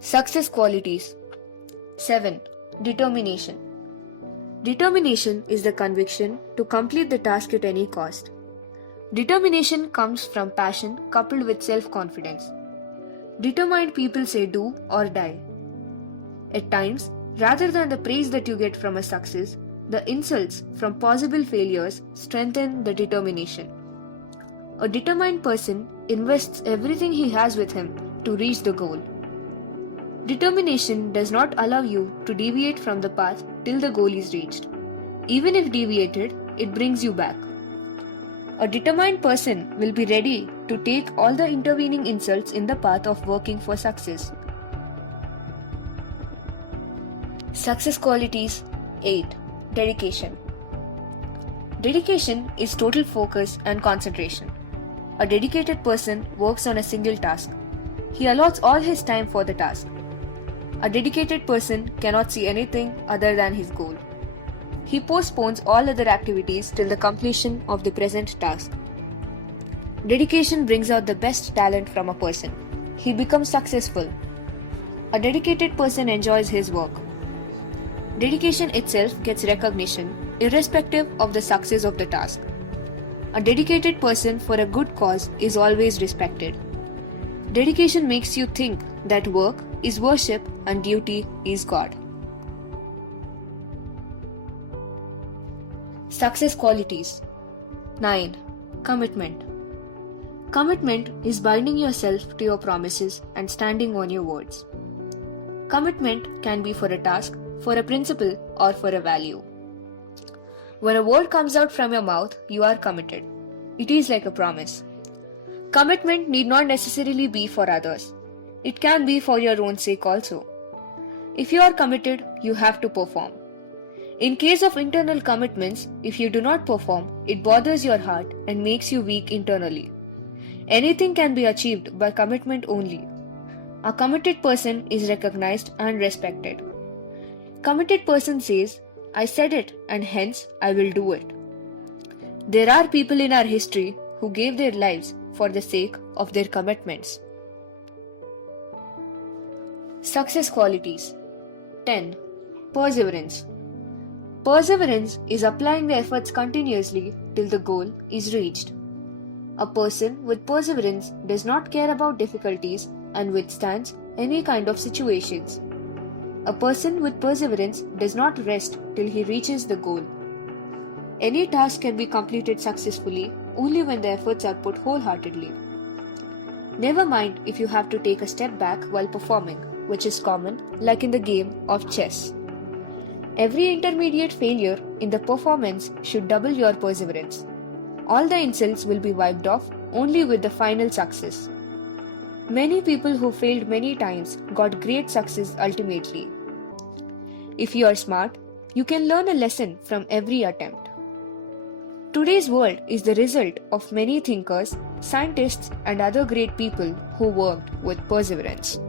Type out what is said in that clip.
Success qualities. 7. Determination. Determination is the conviction to complete the task at any cost. Determination comes from passion coupled with self-confidence. Determined people say do or die. At times, rather than the praise that you get from a success, the insults from possible failures strengthen the determination. A determined person invests everything he has with him to reach the goal. Determination does not allow you to deviate from the path till the goal is reached. Even if deviated, it brings you back. A determined person will be ready to take all the intervening insults in the path of working for success. Success qualities. 8. Dedication. Dedication is total focus and concentration. A dedicated person works on a single task. He allots all his time for the task. A dedicated person cannot see anything other than his goal. He postpones all other activities till the completion of the present task. Dedication brings out the best talent from a person. He becomes successful. A dedicated person enjoys his work. Dedication itself gets recognition, irrespective of the success of the task. A dedicated person for a good cause is always respected. Dedication makes you think that work is worship and duty is God. Success qualities. 9. Commitment. Commitment is binding yourself to your promises and standing on your words. Commitment can be for a task, for a principle, or for a value. When a word comes out from your mouth, you are committed. It is like a promise. Commitment need not necessarily be for others. It can be for your own sake also. If you are committed, you have to perform. In case of internal commitments, if you do not perform, it bothers your heart and makes you weak internally. Anything can be achieved by commitment only. A committed person is recognized and respected. Committed person says, I said it and hence I will do it. There are people in our history who gave their lives for the sake of their commitments. Success qualities. 10. Perseverance. Perseverance is applying the efforts continuously till the goal is reached. A person with perseverance does not care about difficulties and withstands any kind of situations. A person with perseverance does not rest till he reaches the goal. Any task can be completed successfully only when the efforts are put wholeheartedly. Never mind if you have to take a step back while performing, which is common, like in the game of chess. Every intermediate failure in the performance should double your perseverance. All the insults will be wiped off only with the final success. Many people who failed many times got great success ultimately. If you are smart, you can learn a lesson from every attempt. Today's world is the result of many thinkers, scientists, and other great people who worked with perseverance.